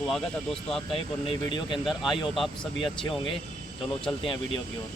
स्वागत है दोस्तों आपका एक और नई वीडियो के अंदर। आई होप आप सभी अच्छे होंगे। चलो चलते हैं वीडियो की ओर।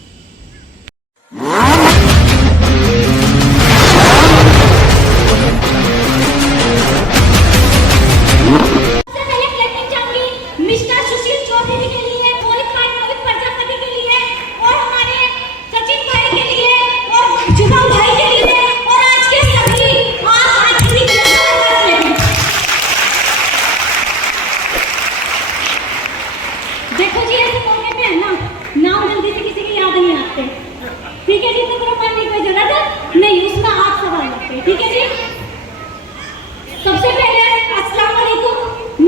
देखो जी, ऐसे मौके पे है ना, नाम जल्दी से किसी की याद नहीं आते। ठीक है जी, तो ग्रुप बनने की कोई जरूरत नहीं, उसमें आप सब आ जाते। ठीक है जी, सबसे पहले अस्सलाम वालेकुम,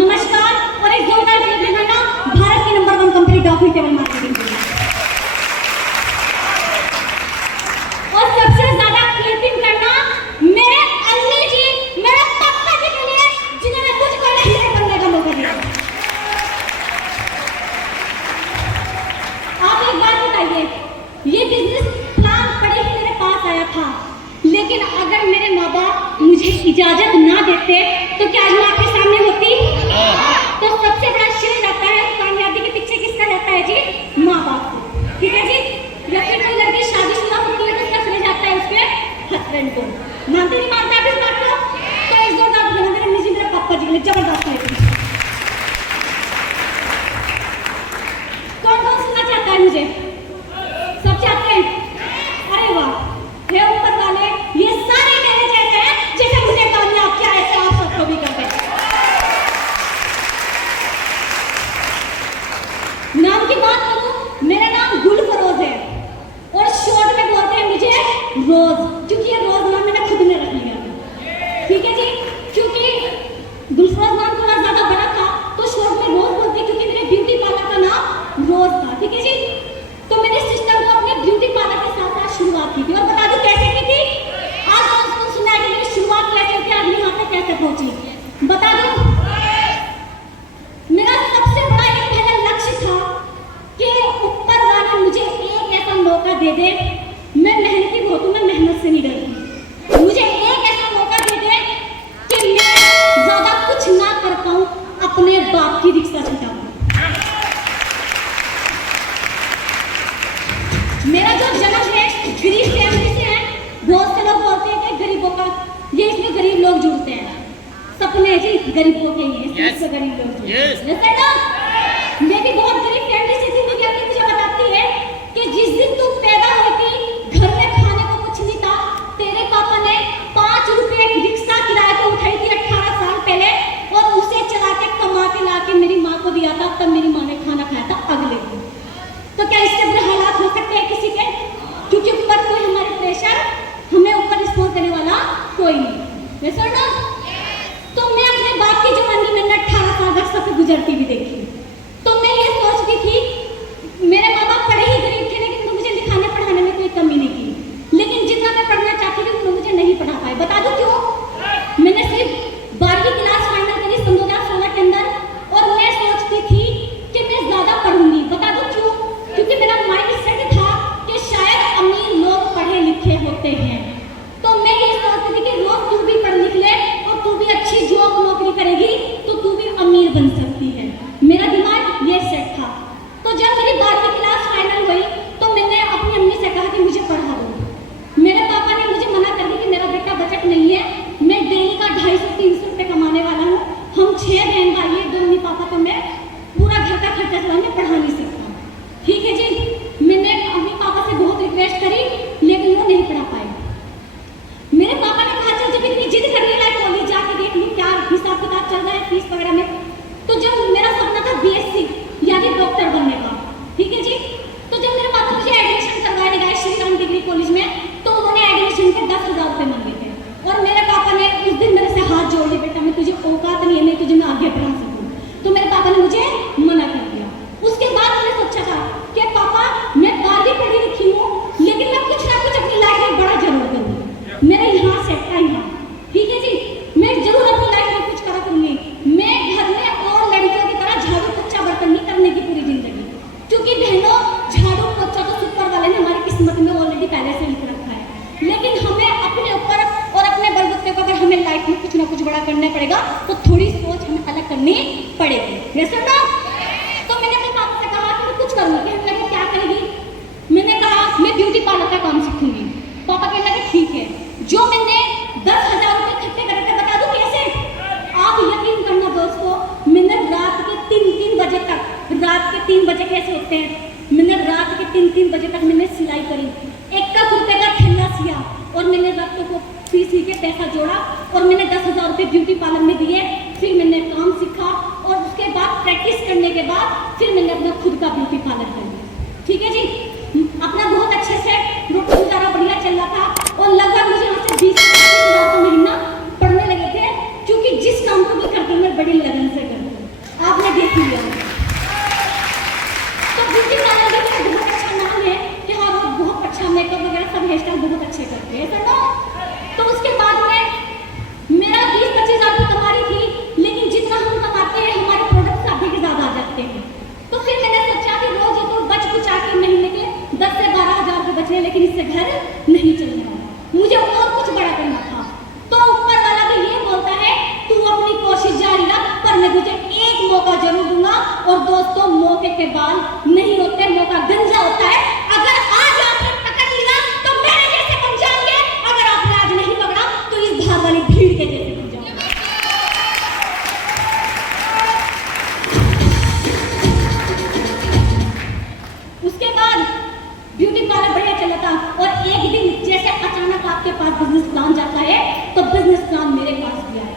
नमस्कार और एक जोरदार ताली बजाना भारत की number 1 company document table marketing के लिए। और सबसे ज्यादा क्लिपिंग करना मेरे अम्मी जी, मेरे पापा जी के लिए, जिन्होंने कुछ को नहीं करने का मौका दिया। आप एक बात बताइए, ये बिजनेस प्लान पड़े ही मेरे पास आया था, लेकिन अगर मेरे माँ बाप मुझे इजाजत ना देते तो क्या आज मैं आपके सामने होती? तो सबसे बड़ा श्रेय रहता है कामयाबी के पीछे किसका रहता है जी? माँ बाप को। ठीक है जी, या फिर कोई लड़की शादीशुदा होती है तो उसका श्रेय जाता है उसके हस्बैंड को। मानते नहीं मानते आप इस बात को? तो एक जोरदार मेरे अम्मी जी, मेरे पापा जी के लिए जबरदस्त है। मुझे सब चाहते हैं? अरे वाह, हे ऊपर वाले, ये सारे मेरे जैसे हैं, जैसे मुझे कामयाब किया ऐसे आप सबको भी करते हैं। नाम की बात करूं, मेरा नाम गुलफरोज है और शॉर्ट में बोलते हैं मुझे रोज, क्योंकि ये रोज नाम मैंने खुद ने रख लिया। ठीक है जी, क्योंकि गुलफरोज नाम थोड़ा ज्यादा बड़ा था तो शॉर्ट में रोज बोलते, क्योंकि मेरे ब्यूटी पार्लर का नाम रोज था। ठीक है जी, तो मैंने सिस्टर को अपने ब्यूटी पार्लर के साथ साथ शुरुआत की थी। और बता दूं कैसे की थी? आज दोस्तों सुना है कि मेरी शुरुआत कैसे होती है, अगली यहाँ पे कैसे पहुंची, बता दूं। मेरा सबसे बड़ा एक पहला लक्ष्य था कि ऊपर वाले मुझे एक ऐसा मौका दे दे, मैं मेहनती बहुत हूं, मैं मेहनत से नहीं डरती, मुझे एक ऐसा मौका दे दे कि मैं ज्यादा कुछ ना कर पाऊं, अपने बाप की रिक्शा छुटा। मेरा जो जन्म है गरीब फैमिली से है। बहुत से लोग बोलते हैं कि गरीबों का ये, इसमें गरीब लोग जुड़ते हैं, सपने जी गरीबों के ही इसमें गरीब लोग जुड़ते हैं। मैं भी बहुत गरीब फैमिली से थी। मेरी अम्मी मुझे बताती है कि जिस दिन तू पैदा होती घर में खाने को कुछ नहीं था, तेरे पापा ने 5 रुपए रिक्शा किराए पर उठाई थी 18 साल पहले, और उसे चला के कमा के ला के मेरी माँ को दिया था, तब मेरी माँ ने खाना खाया था अगले दिन। तो क्या इससे बुरे हालात हो सकते हैं किसी के? क्योंकि ऊपर कोई हमारे प्रेशर, हमें ऊपर रिस्पॉन्स करने वाला कोई नहीं। तो मैं अपने बाप की जवानी मैंने 18 साल रिक्शा से गुजरती भी देखी। तो मैं ये सोचती थी, मेरे माँ बाप पढ़े ही गरीब थे, लेकिन मुझे लिखाने पढ़ाने में कोई कमी नहीं की, लेकिन जितना मैं पढ़ना चाहती थी उन्होंने मुझे नहीं पढ़ा पाए। बता दूं क्यों? मैंने सिर्फ 12वीं क्लास फाइनल करी सन 2016 के अंदर, और मैं सोचती थी कि मैं ज्यादा पढ़ूंगी। बता दूं क्यों? क्योंकि मेरा माइंड सेट था कि शायद अमीर लोग पढ़े लिखे होते हैं, तो मैं ये सोचती थी कि रोज तू भी पढ़ लिख ले और तू भी अच्छी जॉब नौकरी करेगी तो तू भी अमीर बन सकती है। मेरा दिमाग ये सेट था। तो जब मेरी 12वीं क्लास फाइनल हुई तो मैंने अपनी अम्मी से कहा कि मुझे पढ़ा दो। मेरे पापा ने मुझे मना कर दिया कि मेरा बेटा बजट नहीं है, मैं डेली का 250-300 रुपये कमाने वाला हूँ, हम 6 बहन भाई हैं, 2 मम्मी पापा, तो मैं पूरा घर का खर्चा चलाने पढ़ा नहीं सकता। ठीक है जी, मैंने अपने पापा से बहुत रिक्वेस्ट करी, लेकिन वो नहीं पढ़ा पाए। मेरे पापा ने कहा चल जब इतनी जिद करने लगे कॉलेज जाके देख लूं क्या हिसाब किताब चल रहा है फीस वगैरह में। तो जब पड़ेगा तो थोड़ी सोच हमें अलग करनी पड़ेगी। यस और नो? तो मैंने अपने पापा से कहा कि मैं कुछ करूँगी। कहने लगे क्या करेगी? मैंने कहा मैं ब्यूटी पार्लर का काम सीखूंगी। पापा कहने लगे ठीक है, जो मैंने 10,000 रुपये इकट्ठे करके बता दूं कैसे? आप यकीन करना दोस्तों, मैंने रात के 3-3 बजे तक, रात के 3 बजे कैसे होते हैं, मैंने रात के 3-3 बजे तक मैंने सिलाई करी, 1 रुपये का थैला सिया और मैंने रातों को सी के पैसा जोड़ा और मैंने 10,000 रुपये ब्यूटी पार्लर में दिए। फिर मैंने काम सीखा और उसके बाद प्रैक्टिस करने के बाद फिर मैंने अपना खुद का ब्यूटी पार्लर कर लिया। ठीक है जी, अपना बहुत अच्छे से रोटी गुजारा बढ़िया चल रहा था और लगभग मुझे यहाँ से 20,000 का महीना पड़ने लगे थे, क्योंकि जिस काम को भी करती हूँ मैं बड़ी लगन से करती हूँ। आपने देख लिया तो ब्यूटी पार्लर का बहुत अच्छा नाम है कि हाँ वो बहुत अच्छा मेकअप वगैरह सब हेयर स्टाइल बहुत अच्छे करते हैं ना। तो उसके बाद में मेरा 20-25 हज़ार रुपये कमा रही थी, लेकिन जितना हम कमाते हैं हमारे प्रोडक्ट काफी के ज़्यादा आ जाते हैं। तो फिर मैंने सोचा कि रोज तो बच कुचा के महीने के 10 से 12 हज़ार रुपये बचे, लेकिन इससे घर नहीं चलने वाला, मुझे और कुछ बड़ा करना था। तो ऊपर वाला भी ये बोलता है तू अपनी कोशिश जारी रख, पर मैं तुझे एक मौका जरूर दूंगा। और दोस्तों मौके के बाल नहीं होते, मौका गंजा होता है। अगर आज आपने पकड़ लिया तो मेरे जैसे बन जाओगे, अगर आपने आज नहीं पकड़ा तो इस भाग वाली भीड़ के जैसे बन जाओगे। उसके बाद ब्यूटी पार्लर बढ़िया चला था और एक दिन जैसे अचानक आपके पास बिजनेस प्लान जाता है तो बिजनेस प्लान मेरे पास भी आया।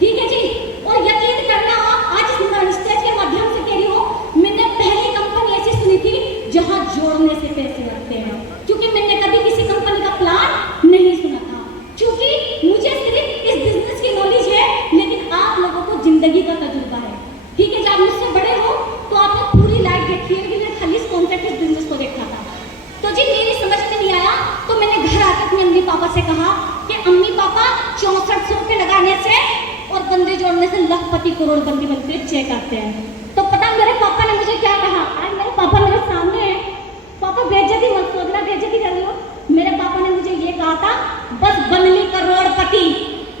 ठीक है जी, और यकीन करना आज इस स्टेज के माध्यम से कह रही हूँ, मैंने पहली कंपनी ऐसी सुनी थी जहाँ जोड़ने से पैसे लगते हैं, क्योंकि मैंने कभी किसी कंपनी का प्लान नहीं सुना था। क्योंकि मुझे सिर्फ इस बिजनेस की नॉलेज है, लेकिन आप लोगों को जिंदगी का तजुर्बा है। ठीक है, जब मुझसे बड़े हो तो आपने पूरी लाइफ देखी है, लेकिन खाली इस कॉन्सेप्ट इस बिजनेस को देखा था। तो जी मेरी समझ में नहीं आया, तो मैंने घर आकर अपने अम्मी पापा से कहा कि अम्मी पापा 6400 रुपये लगाने से और बंदे जोड़ने से लखपति करोड़पति बनते चेक आते हैं। तो पता मेरे पापा ने मुझे क्या कहा? आज मेरे पापा मेरे सामने है। पापा बेइज्जती मत सोचना, बेइज्जती कर रही हो। मेरे पापा ने मुझे ये कहा था बस बनली करोड़पति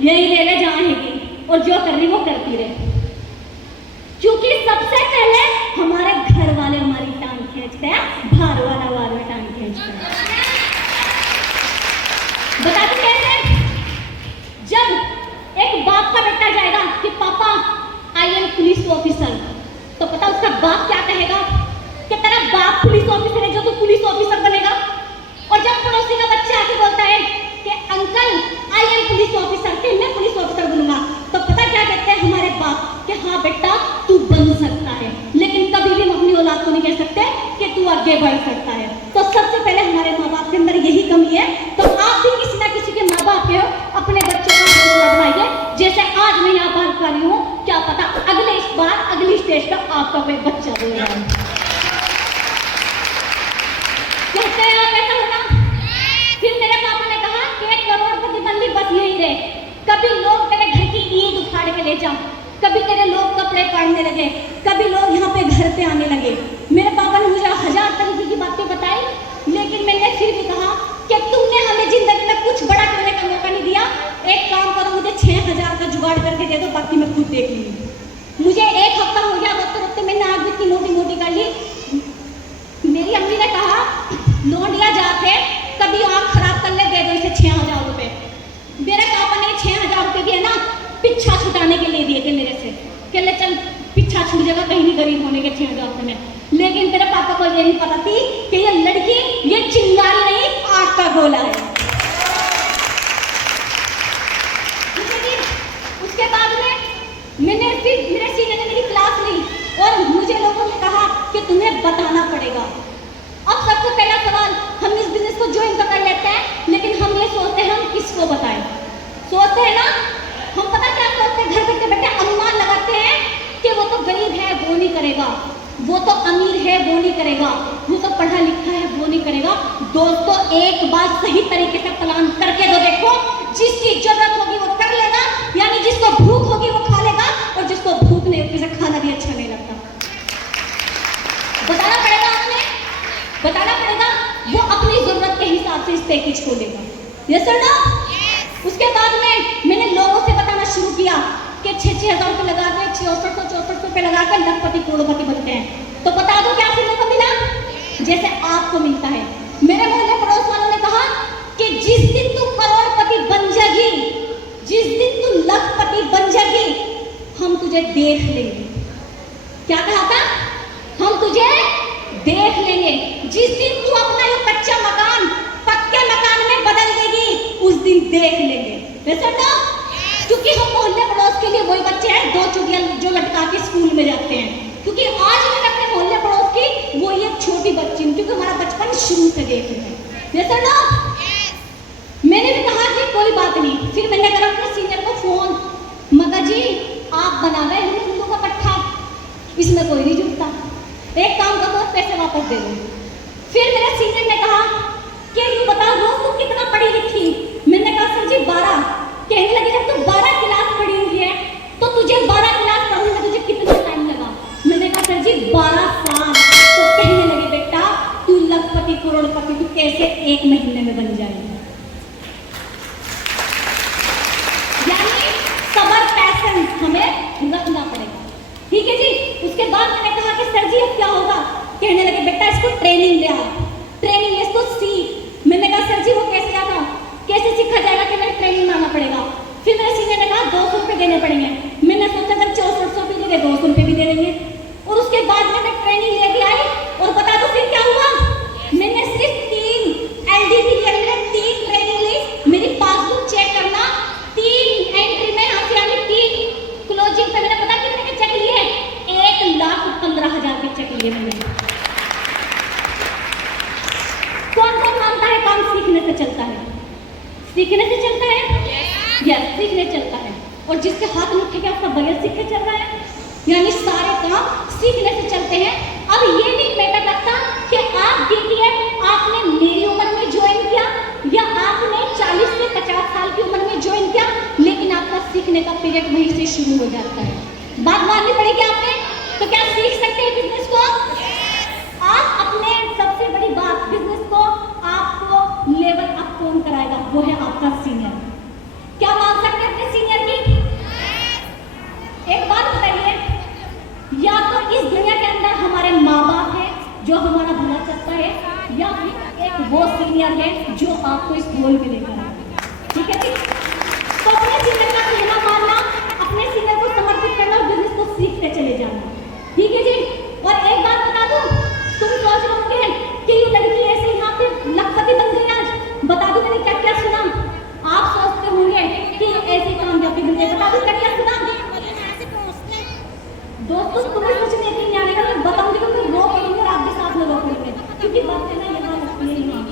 यही ले ले जाएगी और जो कर रही वो करती रहे, क्योंकि सबसे पहले हमारे घर वाले हमारी टांग खींचते हैं, बाहर वाला वाले टांग खींचते हैं। बताते कैसे? जब एक बाप का बेटा जाएगा कि पापा आई एम पुलिस ऑफिसर, तो पता उसका बाप क्या कहेगा कि तेरा बाप पुलिस ऑफिसर है जो तू पुलिस ऑफिसर बनेगा। और जब पड़ोसी का बच्चा आके बोलता है कि uncle I am police officer, कि मैं पुलिस ऑफिसर बनूंगा, तो पता क्या कहते हैं हमारे बाप कि हाँ बेटा तू बन सकता है, लेकिन कभी भी हम अपनी औलाद को नहीं कह सकते कि तू आगे बढ़ सकता है। तो सबसे पहले हमारे माँ बाप के अंदर यही कमी है। तो आप भी किसी ना किसी के माँ बाप हो, अपने बच्चों का हौसला बढ़ाइए। जैसे आज मैं यहाँ बात कर रही हूँ, क्या पता अगले इस बार अगली स्टेज पर आपका कोई बच्चा बोल रहा है। कहते हैं आप ऐसा होना। फिर मेरे पापा ने कहा कि 1 करोड़पति बननी बस यही रहे, कभी लोग तेरे घर की ईद उखाड़ के ले जाओ, कभी तेरे लोग कपड़े काटने लगे, कभी लोग यहाँ पे घर पे आने लगे। मेरे पापा ने मुझे 1000 तरीके की बातें बताई, लेकिन मैंने फिर भी कहा कि तुमने हमें जिंदगी में कुछ बड़ा करने का मौका नहीं दिया। एक काम करो, मुझे 6000 का जुगाड़ करके दे दो, बाकी मैं खुद देख लूँगी। मुझे 1 हफ्ता हो गया, रोते रोते मैंने आग इतनी मोटी मोटी कर ली। मेरी अम्मी ने कहा लौंडिया जाके कभी आँख खराब कर ले, दे दो इसे 6000 रुपये। मेरे पापा ने 6000 रुपये भी है ना पिछा छुटाने के लिए दिए थे मेरे से, कि ले चल पिछा छूट जाएगा, कहीं नहीं गरीब होने के 6000 रुपये में। लेकिन मेरे पापा को ये नहीं पता थी कि ये लड़की ये चिंगारी नहीं आग का गोला है। उसके बाद में मैंने फिर मेरे सीनियर ने मेरी क्लास ली और मुझे लोगों ने कहा कि तुम्हें बताना पड़ेगा। अब सबसे पहला सवाल, हम इस बिजनेस को ज्वाइन तो कर लेते हैं, लेकिन हम ये सोचते हैं हम किसको बताएं। सोचते हैं ना, हम पता क्या सोचते हैं, घर बैठे बैठे अनुमान लगाते हैं कि वो तो गरीब है वो नहीं करेगा, वो तो अमीर है वो नहीं करेगा, वो तो पढ़ा लिखा है वो नहीं करेगा। दोस्तों एक बार सही तरीके से प्लान करके तो देखो, जिसकी जरूरत होगी वो कर लेगा, यानी जिसको भूख होगी वो खा लेगा, और जिसको भूख नहीं होगी उसे खाना भी अच्छा नहीं लगता। बताना पड़ेगा, आपने बताना पड़ेगा, वो अपनी जरूरत के हिसाब से इस पैकेज को लेगा। यस सर ना? उसके बाद में मैंने लोगों से बताना शुरू किया कि 6,000 रुपये लगा के 6400 रुपये लगा कर लखपति करोड़पति बनते हैं। तो बता दो क्या सुनने को मिला? जैसे आपको मिलता है। मेरे मोहल्ले पड़ोस वालों ने कहा कि जिस दिन तू करोड़पति बन जाएगी, जिस दिन तू लखपति बन जाएगी, हम तुझे देख लेंगे। क्या कहा था? हम तुझे देख लेंगे। जिस दिन तू अपना ये कच्चा मकान पक्के मकान में बदल देगी, उस दिन देख लेंगे। वैसे तो क्योंकि हम मोहल्ले पड़ोस के लिए वही बच्चे हैं 2 चुड़ियां जो लटका के स्कूल में जाते हैं। क्योंकि आज मैंने अपने मोहल्ले पड़ोस की वो एक छोटी बच्ची हूँ, क्योंकि हमारा बचपन शुरू से देख रहे हैं। जैसे ना मैंने भी कहा कि कोई बात नहीं। फिर मैंने कहा अपने सीनियर को फोन, मगा जी आप बना गए हिंदू का पट्टा, इसमें कोई नहीं जुटता, एक काम करो पैसे वापस दे दो। फिर मेरे सीनियर ने कहा कि ये बताओ रोज तुम कितना पढ़ी लिखी? मैंने कहा सर जी 12। कहने लगे जब तुम 12 क्लास पढ़ी हुई है तो तुझे 12 क्लास पढ़ने में तुझे कितना टाइम लगा? मैंने कहा सर जी 12 साल। तो कहने लगे बेटा तू लखपति करोड़पति तू कैसे 1 महीने में बन जाएगी? यानी सबर पैशन हमें रखना पड़ेगा। ठीक है जी। उसके बाद मैंने कहा कि सर जी अब क्या होगा? कहने लगे बेटा इसको ट्रेनिंग ले, ट्रेनिंग ले, इसको सीख। मैंने कहा सर जी वो कैसे आता, कैसे सीखा जाएगा? कि मेरे ट्रेनिंग में आना पड़ेगा। फिर मेरे सीनियर ने कहा 200 रुपये देने पड़ेंगे। मैंने सोचा अगर 6400 रुपये दे 200 रुपये भी दे देंगे। और उसके बाद मैंने ट्रेनिंग लेके आई और बता दो फिर क्या हुआ? मैंने सिर्फ 3 एलडीपी लिया, 3 ट्रेनिंग ली। मेरी पासबुक चेक करना, 3 एंट्री में यानी 3 क्लोजिंग पे मैंने पता कितने के चेक लिए? 1,15,000 के चेक लिए मैंने। कौन कौन मानता है काम सीखने से चलता है? सीखने से चलता है? यस, सीखने चलता है। और जिसके हाथ में उठे उसका बगैर सीखे चल रहा है। यानी सारे काम सीखने से चलते हैं। अब ये नहीं मैटर करता कि आप देखिए आपने मेरी उम्र में ज्वाइन किया या आपने 40 से 50 साल की उम्र में ज्वाइन किया, लेकिन आपका सीखने का पीरियड वहीं से शुरू हो जाता है। बात माननी पड़ेगी आपने। तो क्या सीख सकते हैं बिजनेस को? आप अपने सबसे बड़ी बात बिजनेस को आपको लेवल अप कौन कराएगा? वो है आपका सीनियर। क्या मान सकते हैं अपने सीनियर की? एक बात बताइए, या तो इस दुनिया के अंदर हमारे माँ बाप है जो हमारा भला चाहता है, या फिर एक वो सीनियर है जो आपको इस गोल में लेकर आएगा। ठीक है जी। तो अपने सीनियर का कहना मानना, अपने सीनियर को समर्पित करना और बिजनेस को सीखते चले जाना। ठीक है जी। और एक बात बता दूं, तुम सोच रहे होंगे कि ये लड़की ऐसे यहाँ पे लखपति बन गई आज। बता दूं मैंने क्या क्या सुना। आप सोचते होंगे कि ऐसे कामयाबी मिल गई। बता दूं क्या क्या सुना। दोस्तों तुम्हें कुछ नहीं आने का, मैं बताऊंगी तो मैं रो पड़ूंगी और आप भी साथ में रो पड़ेंगे, क्योंकि बातें ना यहाँ लगती है यहाँ।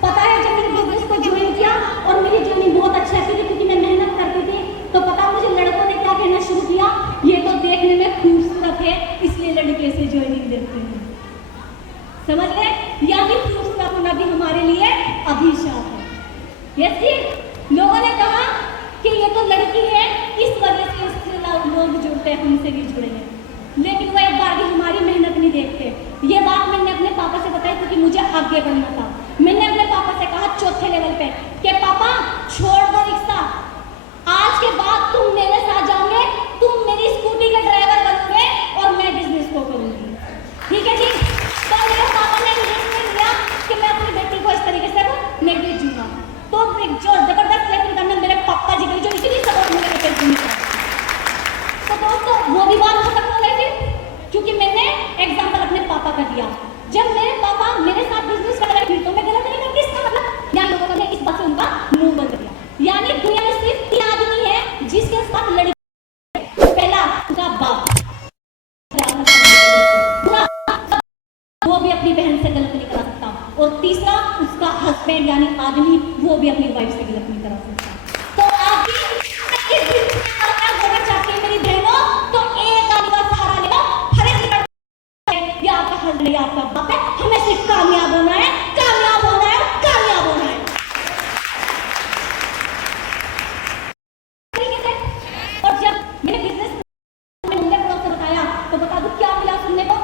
पता है जब मैंने बिजनेस को ज्वाइन किया और मेरी जर्नी बहुत अच्छा थी क्योंकि मैं मेहनत करती थी, तो पता मुझे लड़कों ने क्या कहना शुरू किया? ये तो देखने में खूबसूरत है इसलिए लड़के से ज्वाइनिंग देते हैं। समझ गए? यानी खूबसूरत होना भी हमारे लिए अभिशाप है। यस जी। लोगों ने कहा कि ये तो लड़की है इस वजह से इससे लोग जुड़ते हैं, हमसे भी जुड़ेंगे, लेकिन वो एक बार भी हमारी मेहनत नहीं देखते। ये बात मैंने अपने पापा से बताई क्योंकि मुझे आगे बढ़ना था। मैंने अपने पापा से कहा 4थे लेवल पे कि पापा छोड़ दो रिक्शा, आज के बाद तुम मेरे साथ जाओगे, तुम मेरी स्कूटी के ड्राइवर बनोगे और मैं बिजनेस को करूंगी। ठीक है जी। तो मेरे पापा ने निर्णय लिया कि मैं अपनी बेटी को इस तरीके से नहीं भेजूंगा। तो जो जबरदस्त लेकिन करना मेरे पापा जी ने जो इतनी सपोर्ट मेरे बेटे को। तो दोस्तों वो भी बात खत्म हो गई थी क्योंकि मैंने एग्जाम्पल अपने पापा का दिया। जब मेरे पापा मेरे साथ बिजनेस कर रहे थे तो मैं गलत नहीं करती। इसका मतलब यहाँ लोगों ने इस बात से उनका मुंह बंद किया। यानी दुनिया में सिर्फ 3 आदमी है जिसके साथ लड़की, पहला उसका बाप, वो भी अपनी बहन से गलत नहीं करा सकता, और तीसरा उसका हस्बैंड यानी आदमी, वो भी अपनी वाइफ से गलत नहीं करा सकता। तो आप भी चाहते हैं मेरी बहनों, तो एक आदमी का सहारा लेगा। हर एक या आपका हस्बैंड या आपका बाप है, हमें सिर्फ कामयाब होना है, कामयाब होना है, कामयाब होना है। और जब मैंने बिजनेस में मुझे प्रोसेस बताया तो बता दूं क्या मिला सुनने को?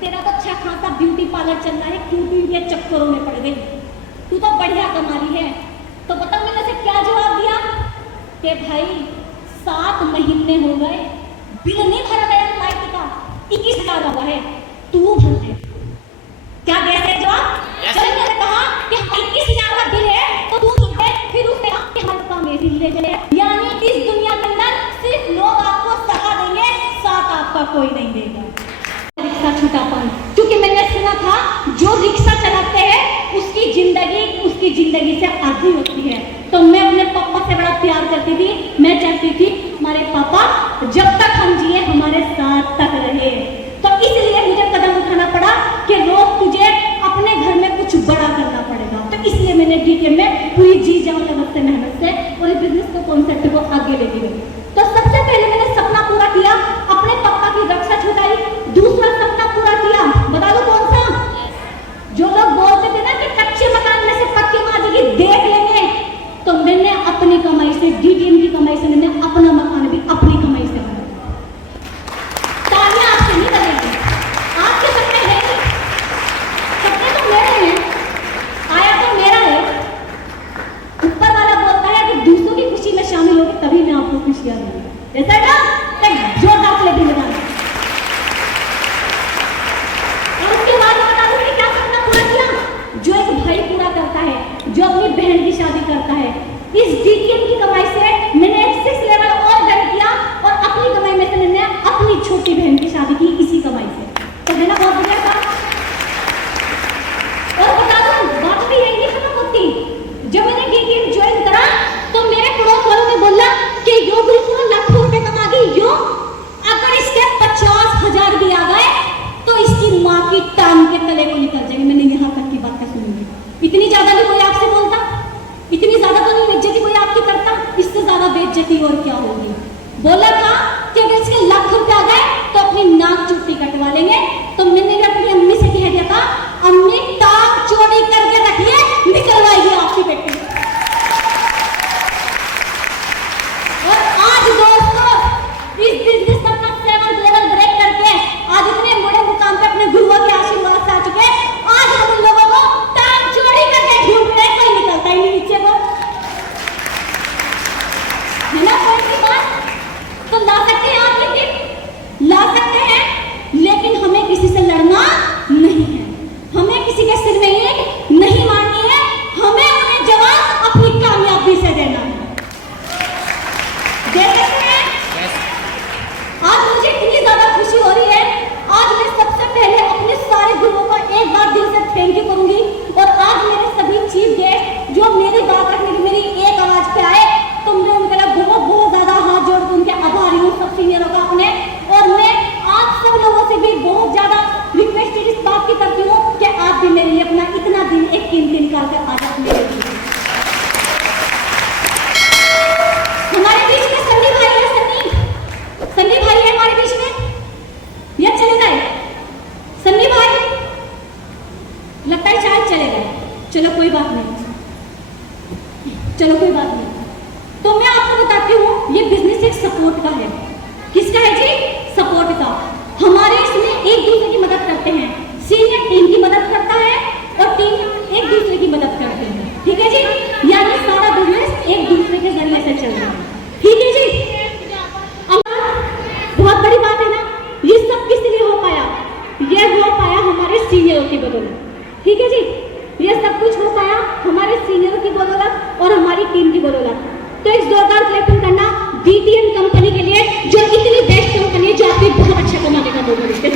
तेरा तो अच्छा खासा ब्यूटी पार्लर चल रहा है, क्यों तू इनके चक्करों में पड़ गई? तू तो बढ़िया कमा रही है। तो बता मैंने से क्या जवाब दिया कि भाई 7 महीने हो गए, बिल नहीं भरा गया लाइट का, 21,000 हुआ है, तू भर दे। क्या देते हैं जवाब? जब मैंने कहा कि 21,000 का बिल है तो तू भर दे, फिर उसने कहा कि हर काम मेरी ले चले। यानी इस दुनिया के अंदर सिर्फ लोग आपको सहा देंगे, साथ आपका कोई नहीं देगा। रिक्शा छुटापन, क्योंकि मैंने सुना था जो रिक्शा चलाते हैं उसकी जिंदगी से आधी होती है। तो मैं अपने पापा से बड़ा प्यार करती थी, मैं चाहती थी हमारे पापा जब तक हम जिए हमारे साथ तक रहे। तो इसलिए मुझे कदम उठाना पड़ा कि रोज तुझे अपने घर में कुछ बड़ा करना पड़ेगा। तो इसलिए मैंने डीटीएम में पूरी जी जान लगन से मेहनत से पूरे बिजनेस को कॉन्सेप्ट को आगे लेके गई। तो सबसे पहले मैंने सपना पूरा किया, अपने पापा की रक्षा छुटाई। दूसरा सपना पूरा किया, बता दो कौन सा? जो लोग बोलते थे ना कि कच्चे मकान में से पक्के माजेगी देख लेंगे, तो मैंने अपनी कमाई से, डीटीएम की कमाई से मैंने अपना मकान भी अपनी कमाई से बनाया। तालियां आपसे नहीं बजेगी, आपके सपने हैं नहीं, सपने तो मेरे हैं, आया तो मेरा है। ऊपर वाला बोलता है कि दूसरों की खुशी में शामिल होगी तभी मैं आपको खुशियां दूंगी। ऐसा ना एक जोरदार प्ले भी लगाना। और उसके बाद बता दूं कि क्या सपना पूरा किया? जो एक भाई पूरा करता है, जो अपनी बहन की शादी करता है। इस डीटीएम की कमाई से मैंने एक 6 लेवल और डन किया और अपनी कमाई में से मैंने अपनी छोटी बहन की शादी की इसी कमाई से। तो है ना बहुत बढ़िया था। और बता दूं बात भी यही नहीं खत्म होती। जब मैंने डीटीएम ज्वाइन करा तो मेरे पड़ोस वालों ने बोला कि यो बिल्कुल लाखों रुपए कमा गई, यो अगर इसके 50,000 भी आ गए तो इसकी माँ की टांग के तले को निकल जाएगी। मैंने यहाँ तक की बातें सुनी। इतनी ज्यादा नहीं कोई आपसे बोलता, इतनी ज्यादा तो नहीं बेइज्जती कोई आपकी करता, इससे ज्यादा बेइज्जती और क्या होगी। बोला था कि अगर इसके लाख रुपए आ गए तो अपनी नाक चुट्टी कटवा लेंगे। तो मैंने भी अपनी अम्मी से कह दिया था, अम्मी टांग चौड़ी करके रखिए, निकलवाइए आपकी बेटी। और आज दोस्तों इस बिजनेस का 7 लेवल ब्रेक करके आज इतने बड़े मुकाम पे अपने गुरुओं के आशीर्वाद से आ चुके हैं। आज हम उन लोगों को टांग चौड़ी करके ढूंढ रहे हैं, कोई निकलता ही नहीं नीचे को, है ना? कोई की बात तो ला सकते हैं आप, लेकिन ला सकते हैं, लेकिन हमें किसी से लड़ना नहीं है, हमें किसी के सिर में ईंट नहीं मारनी है, हमें उन्हें जवाब अपनी कामयाबी से देना है। दे सकते हैं? आज मुझे इतनी ज्यादा खुशी हो रही है। आज मैं सबसे पहले अपने सारे गुरुओं को एक बार दिल से थैंक यू करूंगी। और आज मेरे सभी चीफ गेस्ट जो मेरी बात रखने की मेरी एक आवाज पे आए, तो मैं उनके लिए बहुत ज्यादा हाथ जोड़ के उनके आभारी हूँ, सब सीनियरों का अपने। और मैं आप सब लोगों से भी बहुत ज्यादा रिक्वेस्टेड इस बात की करती हूँ कि आप भी मेरे लिए अपना इतना दिन एक कीमती निकाल कर आज आप मेरे लिए। हमारे बीच में सन्नी भाई है, सन्नी भाई है हमारे बीच में, या चले गए? सन्नी भाई लगता है शायद चले गए। चलो कोई बात नहीं, चलो कोई बात नहीं। तो मैं आपको बताती हूँ ये बिजनेस एक सपोर्ट का है। किसका है जी? सपोर्ट का। हमारे इसमें एक दूसरे की मदद करते हैं, सीनियर टीम की मदद करता है और टीम एक दूसरे की मदद करते हैं। ठीक है जी, यानी सारा बिजनेस एक दूसरे के जरिए से चल रहा है। ठीक है जी, बहुत बड़ी बात है ना, ये सब किस लिए हो पाया? ये हो पाया हमारे सीनियरों की बदौलत। ठीक है जी, ये सब कुछ हो पाया हमारे सीनियरों की बदौलत और हमारी टीम की बदौलत। तो एक जोरदार क्लैपिंग करना डीटीएम कंपनी के लिए, जो इतनी बेस्ट कंपनी है, जो आपको बहुत अच्छा कमाने का मौका देती है।